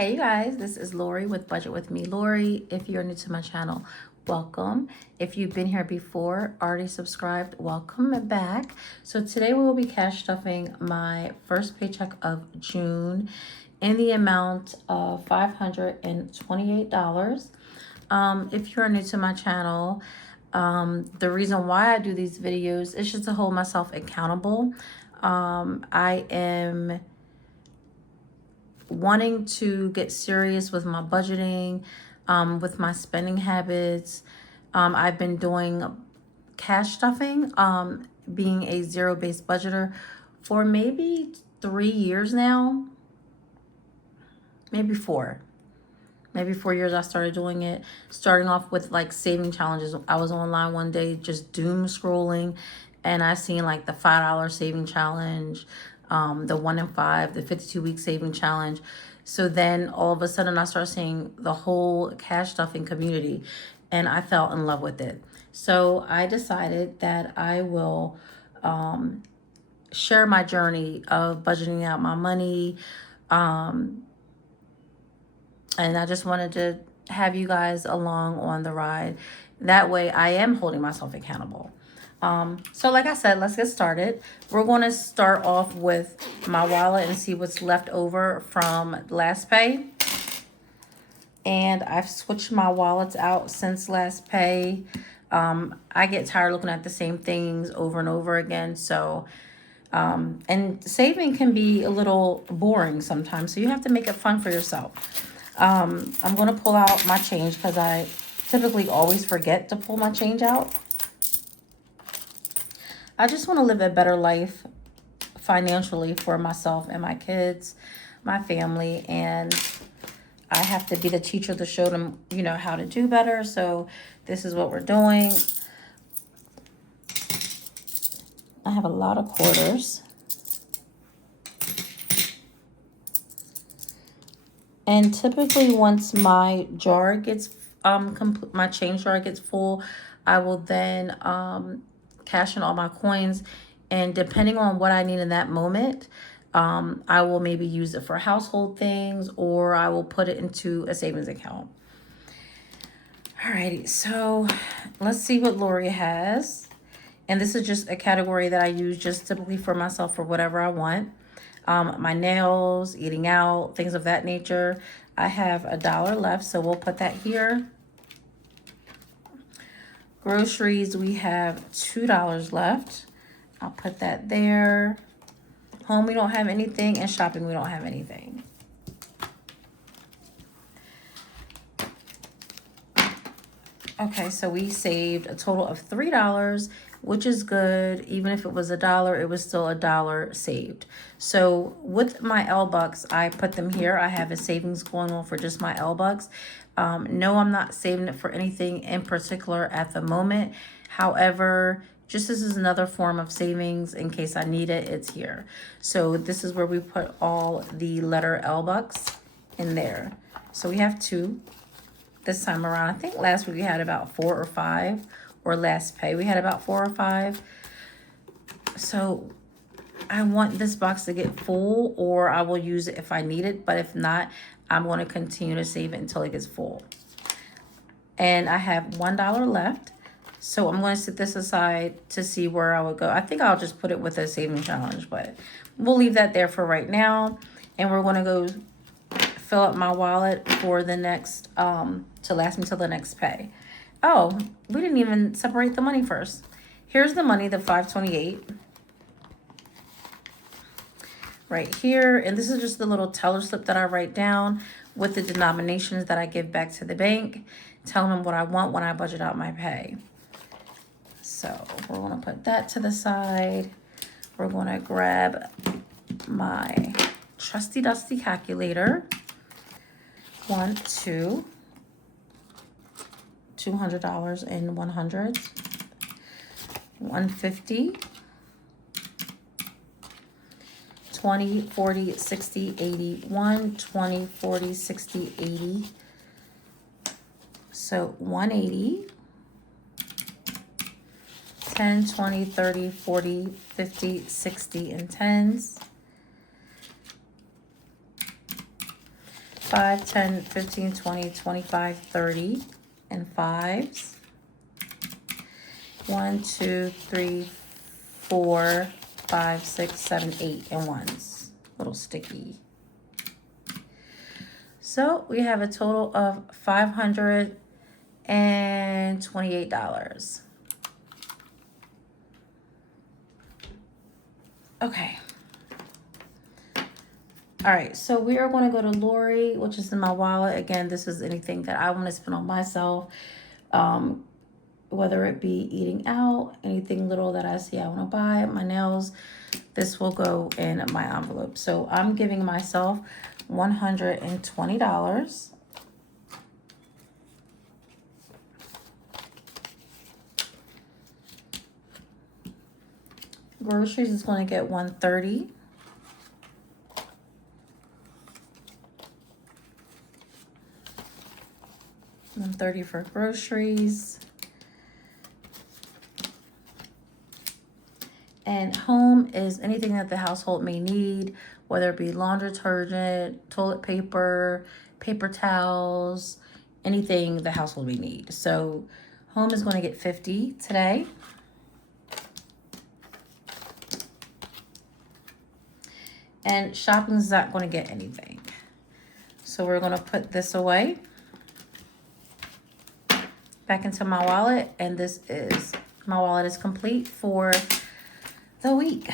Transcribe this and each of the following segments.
Hey you guys, this is Lori with Budget with Me Lori. If you're new to my channel, welcome. If you've been here before, already subscribed, welcome back. So today we will be cash stuffing my first paycheck of June in the amount of $528. If you're new to my channel, the reason why I do these videos is just to hold myself accountable. I am wanting to get serious with my budgeting, with my spending habits. I've been doing cash stuffing, being a zero-based budgeter for maybe 3 years now, maybe 4. Maybe 4 years I started doing it, starting off with like saving challenges. I was online one day just doom scrolling and I seen like the $5 saving challenge, the 1 in 5, the 52-week saving challenge. So then all of a sudden I started seeing the whole cash stuffing community and I fell in love with it. So I decided that I will share my journey of budgeting out my money, and I just wanted to have you guys along on the ride. That way I am holding myself accountable. So like I said, let's get started. We're going to start off with my wallet and see what's left over from last pay. And I've switched my wallets out since last pay. I get tired looking at the same things over and over again. So, and saving can be a little boring sometimes. So you have to make it fun for yourself. I'm going to pull out my change because I typically always forget to pull my change out. I just want to live a better life financially for myself and my kids, my family, and I have to be the teacher to show them, you know, how to do better. So this is what we're doing. I have a lot of quarters. And typically once my jar gets my change jar gets full, I will then cash in all my coins, and depending on what I need in that moment, I will maybe use it for household things or I will put it into a savings account. Alrighty, so let's see what Lori has. And this is just a category that I use just typically for myself for whatever I want. My nails, eating out, things of that nature. I have $1 left, so we'll put that here. Groceries, we have $2 left. I'll put that there. Home, we don't have anything, and shopping, we don't have anything. Okay, so we saved a total of $3, which is good. Even if it was $1, it was still $1 saved. So with my L-Bucks, I put them here. I have a savings going on for just my L-Bucks. No, I'm not saving it for anything in particular at the moment. However, just this is another form of savings in case I need it, it's here. So this is where we put all the letter L-Bucks in there. So we have 2. This time around, I think last week we had about 4 or 5, or last pay we had about 4 or 5. So I want this box to get full, or I will use it if I need it, but if not, I'm going to continue to save it until it gets full. And I have $1 left, so I'm going to set this aside to see where I would go. I think I'll just put it with a saving challenge, but we'll leave that there for right now. And we're going to go fill up my wallet for the next to last me till the next pay. Oh, we didn't even separate the money first. Here's the money, the $528 right here, and this is just the little teller slip that I write down with the denominations that I give back to the bank, telling them what I want when I budget out my pay. So we're going to put that to the side. We're going to grab my trusty dusty calculator. 1, 2, $200 in 100s, 150, 20, 40, 60, 80, 1, 20, 40, 60, 80. So 180, 10, 20, 30, 40, 50, 60 in 10s. 5, 10, 15, 20, 25, 30 in fives. 1, 2, 3, 4, 5, 6, 7, 8 in ones. Little sticky. So we have a total of $528. Okay. All right, so we are going to go to Lori, which is in my wallet. Again, this is anything that I want to spend on myself, whether it be eating out, anything little that I see I want to buy, my nails. This will go in my envelope. So I'm giving myself $120. Groceries is going to get $130. $130 for groceries. And home is anything that the household may need, whether it be laundry detergent, toilet paper, paper towels, anything the household may need. So home is going to get $50 today. And shopping is not going to get anything. So we're going to put this away back into my wallet, and this is, my wallet is complete for the week.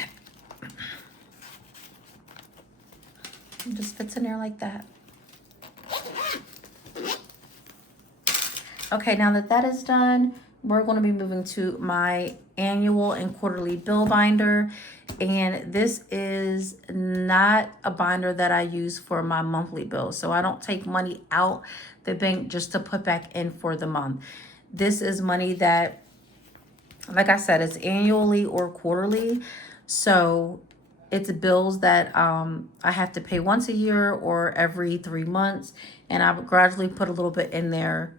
It just fits in there like that. Okay, now that that is done, we're going to be moving to my annual and quarterly bill binder. And this is not a binder that I use for my monthly bills. So I don't take money out the bank just to put back in for the month. This is money that, like I said, it's annually or quarterly. So it's bills that I have to pay once a year or every 3 months. And I would gradually put a little bit in there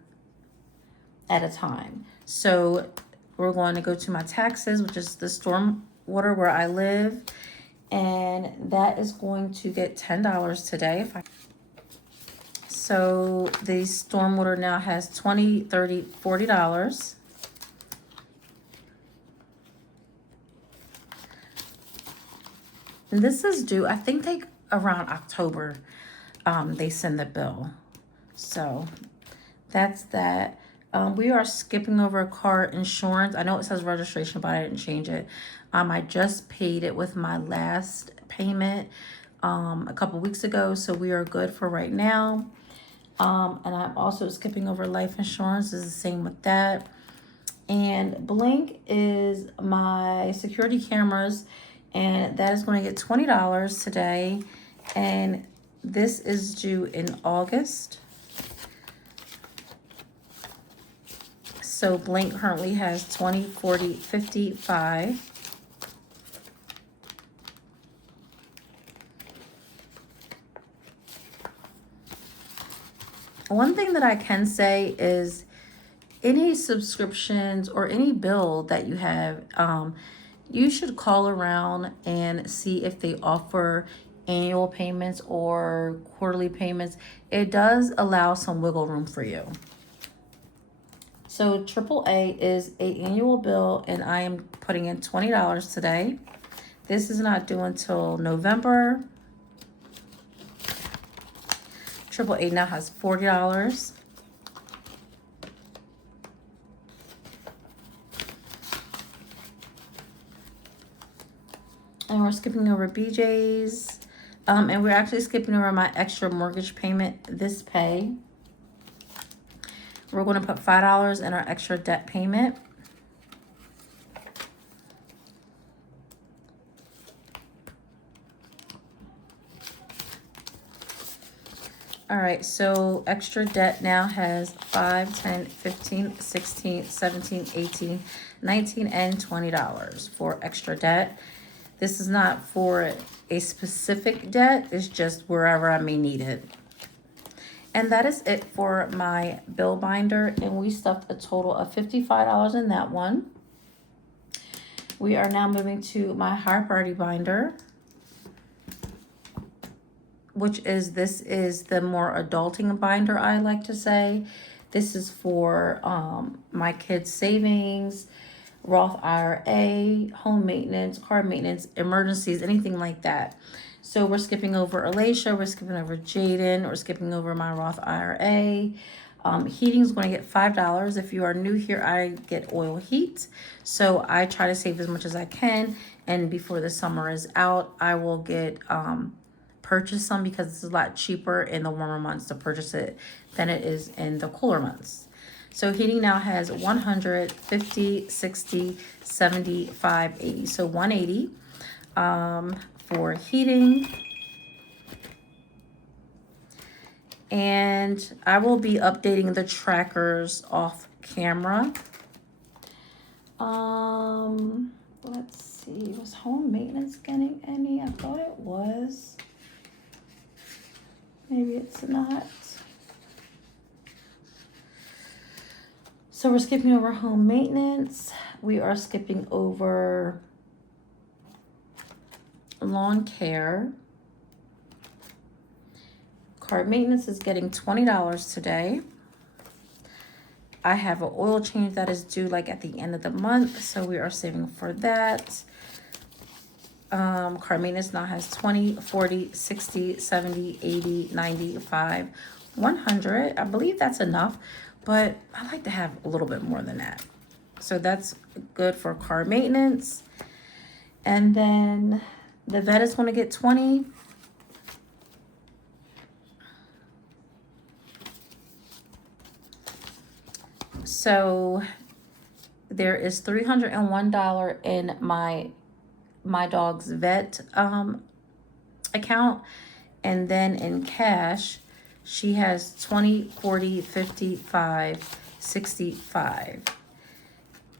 at a time. So we're going to go to my taxes, which is the stormwater where I live. And that is going to get $10 today. So the stormwater now has $20, $30, $40. And this is due, I think they around October, they send the bill. So that's that. We are skipping over car insurance. I know it says registration, but I didn't change it. I just paid it with my last payment a couple weeks ago, so we are good for right now. And I'm also skipping over life insurance. Is the same with that. And Blink is my security cameras, and that is going to get $20 today. And this is due in August. So Blink currently has 20, 40, 55. One thing that I can say is any subscriptions or any bill that you have, you should call around and see if they offer annual payments or quarterly payments. It does allow some wiggle room for you. So AAA is an annual bill, and I am putting in $20 today. This is not due until November. AAA now has $40. And we're skipping over BJ's. And we're actually skipping over my extra mortgage payment, this pay. We're going to put $5 in our extra debt payment. All right, so extra debt now has 5, 10, 15, 16, 17, 18, 19, and $20 for extra debt. This is not for a specific debt. It's just wherever I may need it. And that is it for my bill binder. And we stuffed a total of $55 in that one. We are now moving to my higher priority binder, which is, this is the more adulting binder, I like to say. This is for my kids' savings, Roth IRA, home maintenance, car maintenance, emergencies, anything like that. So we're skipping over Alicia, we're skipping over Jaden, we're skipping over my Roth IRA. Heating is going to get $5. If you are new here, I get oil heat. So I try to save as much as I can. And before the summer is out, I will get purchase some, because it's a lot cheaper in the warmer months to purchase it than it is in the cooler months. So heating now has 100, 50, 60, 75, 80. So 180 for heating. And I will be updating the trackers off camera. Let's see, was home maintenance getting any? I thought it was. Maybe it's not. So we're skipping over home maintenance. We are skipping over lawn care. Car maintenance is getting $20 today. I have an oil change that is due like at the end of the month, so we are saving for that. Car maintenance now has 20, 40, 60, 70, 80, 95, 100. I believe that's enough, but I like to have a little bit more than that. So that's good for car maintenance. And then the vet is going to get 20. So there is $301 in my dog's vet account, and then in cash she has 20, 40, 55, 65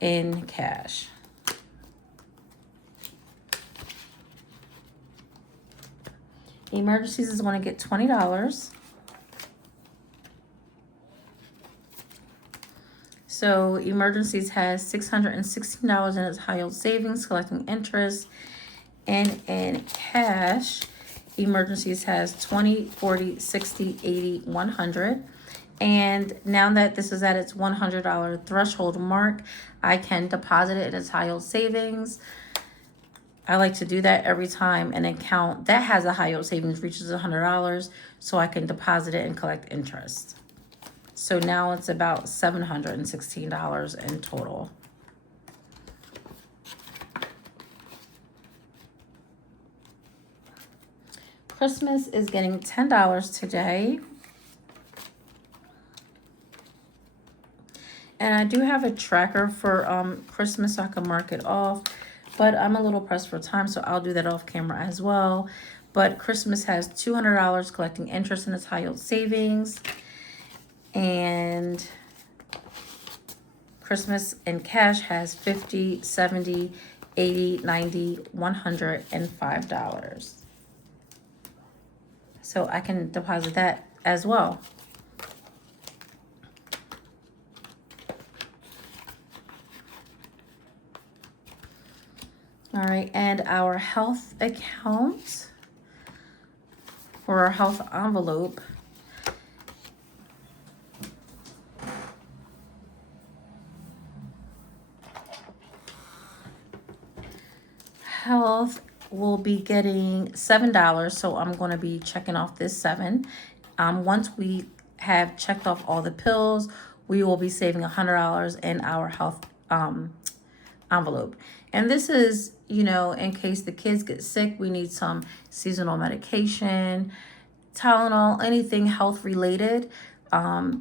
in cash. Emergencies is going to get $20. So emergencies has $616 in its high yield savings, collecting interest. And in cash, emergencies has 20, 40, 60, 80, 100. And now that this is at its $100 threshold mark, I can deposit it in its high yield savings. I like to do that every time an account that has a high yield savings reaches $100, so I can deposit it and collect interest. So now it's about $716 in total. Christmas is getting $10 today. And I do have a tracker for Christmas, so I can mark it off. But I'm a little pressed for time, so I'll do that off camera as well. But Christmas has $200 collecting interest in its high yield savings. And Christmas in cash has 50, 70, 80, 90, 100, and $5. So I can deposit that as well. All right, and our health account for our health envelope health will be getting $7, so I'm going to be checking off this 7. Once we have checked off all the pills, we will be saving $100 in our health envelope. And this is, you know, in case the kids get sick, we need some seasonal medication, Tylenol, anything health related.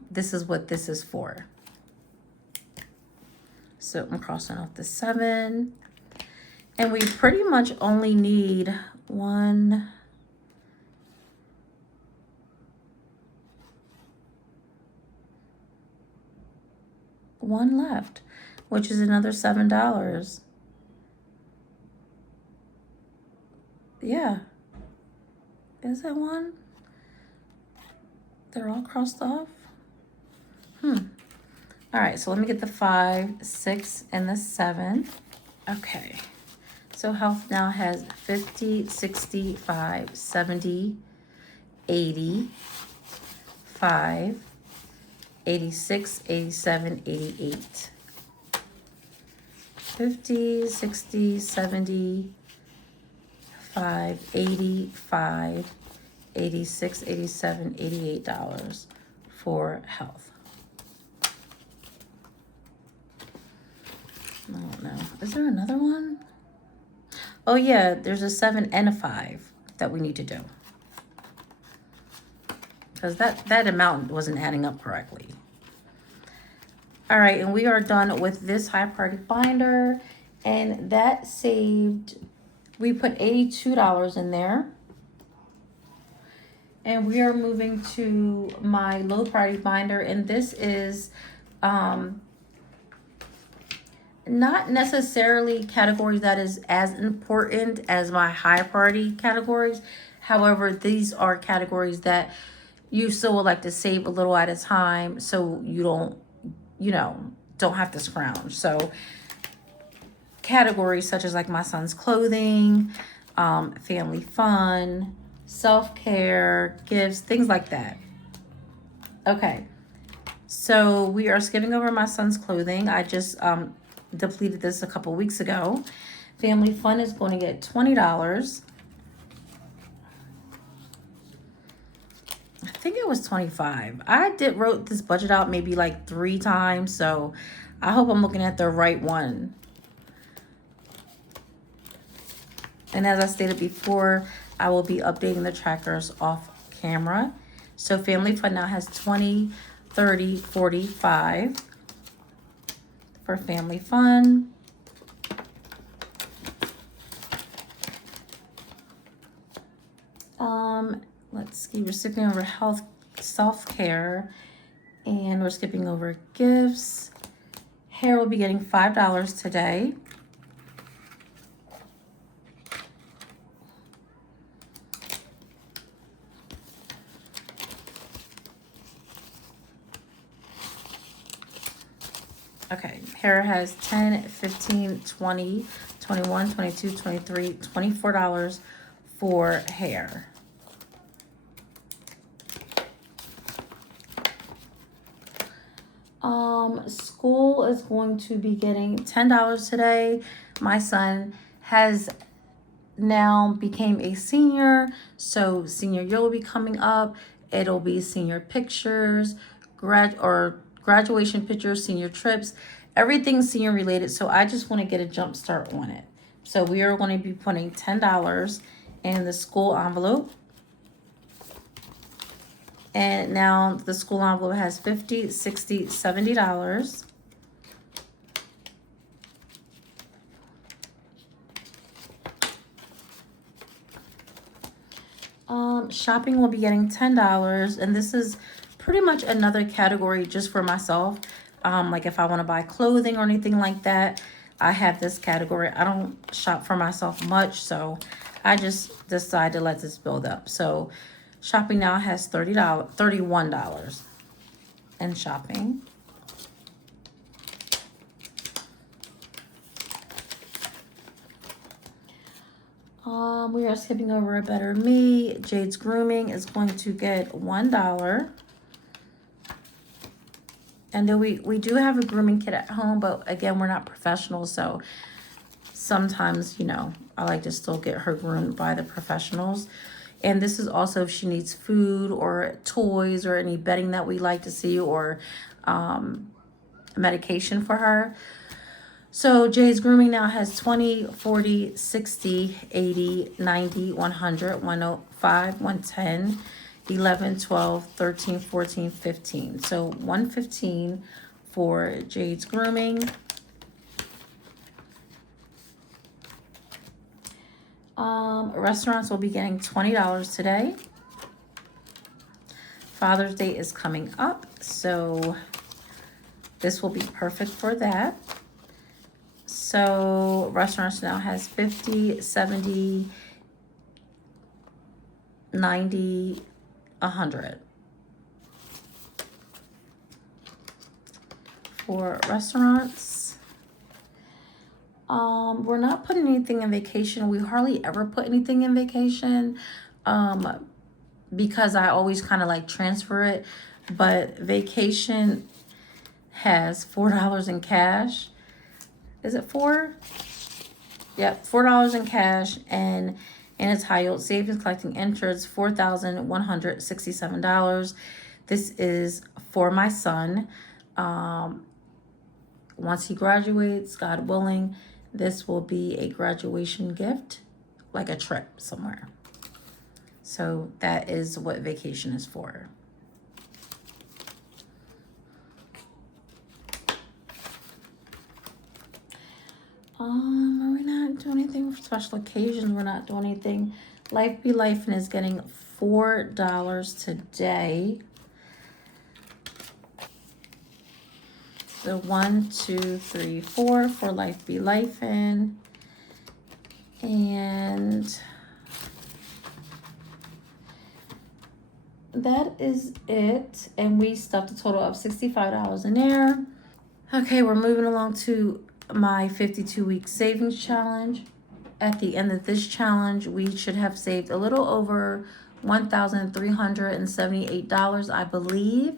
This is what this is for. So I'm crossing off the 7. And we pretty much only need one left, which is another $7. Yeah. Is that one? They're all crossed off? All right, so let me get the 5, 6, and the 7. Okay. So health now has 50, 65, 70, 80, 5, 86, 87, 88. 50, 60, 70, 5, 85, 86, 87, $88 for health. I don't know. Is there another one? Oh yeah, there's a 7 and a 5 that we need to do. Because that amount wasn't adding up correctly. All right, and we are done with this high priority binder. And that saved, we put $82 in there. And we are moving to my low priority binder. And this is not necessarily categories that is as important as my high priority categories. However, these are categories that you still would like to save a little at a time so you don't, don't have to scrounge. So categories such as like my son's clothing, family fun, self-care, gifts, things like that. Okay, so we are skipping over my son's clothing. I just depleted this a couple weeks ago. Family fun is going to get $20. I think it was 25. I wrote this budget out maybe like 3 times, so I hope I'm looking at the right one. And as I stated before, I will be updating the trackers off camera. So family fun now has 20, 30, 45 for family fun. Let's see, we're skipping over health, self-care, and we're skipping over gifts. Hair will be getting $5 today. Okay, hair has 10, 15, 20, 21, 22, 23, $24 for hair. School is going to be getting $10 today. My son has now became a senior, so senior year will be coming up. It'll be senior pictures, graduation pictures, senior trips, everything senior related. So I just want to get a jump start on it. So we are going to be putting $10 in the school envelope. And now the school envelope has $50, $60, $70. Shopping will be getting $10, and this is pretty much another category just for myself. Like if I want to buy clothing or anything like that, I have this category. I don't shop for myself much, so I just decided to let this build up. So shopping now has $31 in shopping. We are skipping over a Better Me. Jade's Grooming is going to get $1. And then we do have a grooming kit at home, but again, we're not professionals, so sometimes, I like to still get her groomed by the professionals. And this is also if she needs food or toys or any bedding that we like to see, or medication for her. So Jade's Grooming now has 20, 40, 60, 80, 90, 100, 105, 110, 11, 12, 13, 14, 15. So 115 for Jade's Grooming. Restaurants will be getting $20 today. Father's Day is coming up, so this will be perfect for that. So restaurants now has 50, 70, 90, 100 for restaurants. We're not putting anything in vacation. We hardly ever put anything in vacation because I always kind of like transfer it. But vacation has $4 in cash. Is it $4? Yep, $4 in cash, and it's high yield savings collecting interest, $4,167. This is for my son. Once he graduates, God willing, this will be a graduation gift, like a trip somewhere. So that is what vacation is for. We're not doing anything for special occasions. We're not doing anything. Life Be Life and is getting $4 today. So 1, 2, 3, 4 for Life Be Life in. And that is it. And we stuffed a total of $65 in there. Okay, we're moving along to my 52-week savings challenge. At the end of this challenge, we should have saved a little over $1,378, I believe.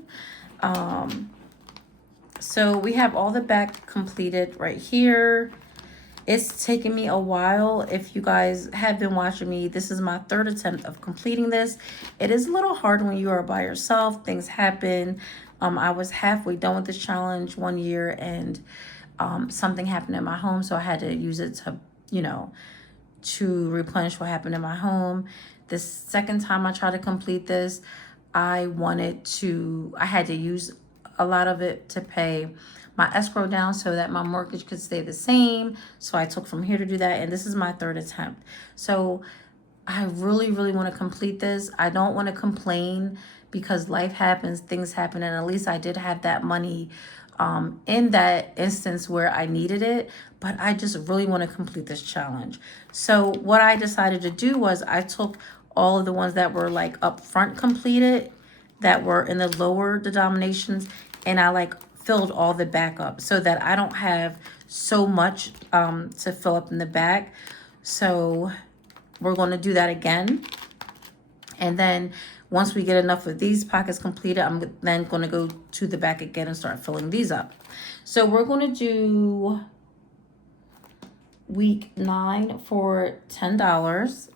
So we have all the back completed right here. It's taken me a while. If you guys have been watching me, this is my third attempt of completing this. It is a little hard when you are by yourself. Things happen. I was halfway done with this challenge one year, and something happened in my home, so I had to use it to, to replenish what happened in my home. The second time I tried to complete this, I had to use a lot of it to pay my escrow down so that my mortgage could stay the same. So I took from here to do that, and this is my third attempt. So I really, really want to complete this. I don't want to complain because life happens, things happen, and at least I did have that money in that instance where I needed it, but I just really want to complete this challenge. So what I decided to do was I took all of the ones that were like upfront completed, that were in the lower denominations, and I like filled all the back up so that I don't have so much to fill up in the back. So we're going to do that again. And then once we get enough of these pockets completed, I'm then going to go to the back again and start filling these up. So we're going to do week 9 for $10.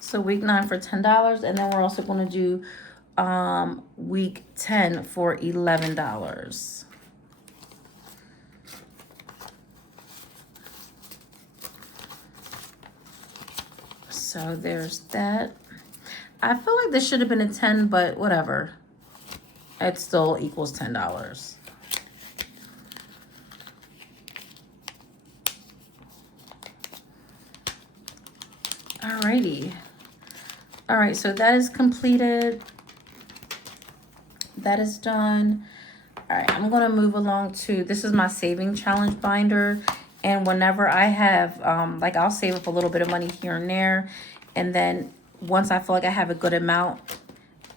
So week 9 for $10, and then we're also going to do week 10 for $11. So there's that. I feel like this should have been a 10, but whatever. It still equals $10. Alrighty. All right, so that is completed. That is done. All right, I'm going to move along to, this is my saving challenge binder. And whenever I have, like I'll save up a little bit of money here and there. And then once I feel like I have a good amount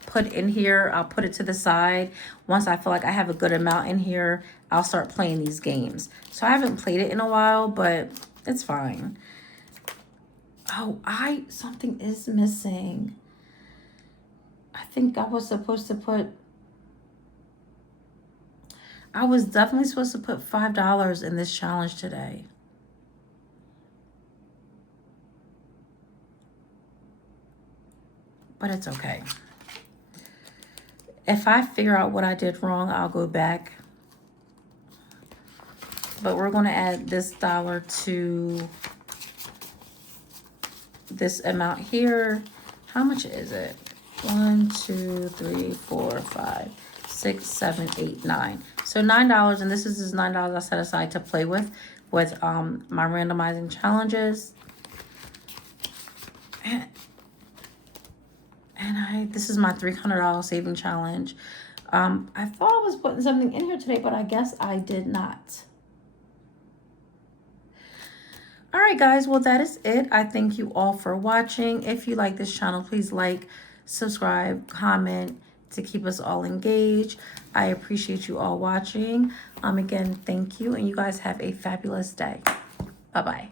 put in here, I'll put it to the side. Once I feel like I have a good amount in here, I'll start playing these games. So I haven't played it in a while, but it's fine. Oh, something is missing. I think I was supposed to put, I was definitely supposed to put $5 in this challenge today. But it's okay. If I figure out what I did wrong, I'll go back. But we're going to add this dollar to this amount here. How much is it? 1, 2, 3, 4, 5, 6, 7, 8, 9. So $9, and this is $9 I set aside to play with my randomizing challenges. And this is my $300 saving challenge. I thought I was putting something in here today, but I guess I did not. All right, guys. Well, that is it. I thank you all for watching. If you like this channel, please like, subscribe, comment to keep us all engaged. I appreciate you all watching. Again, thank you. And you guys have a fabulous day. Bye-bye.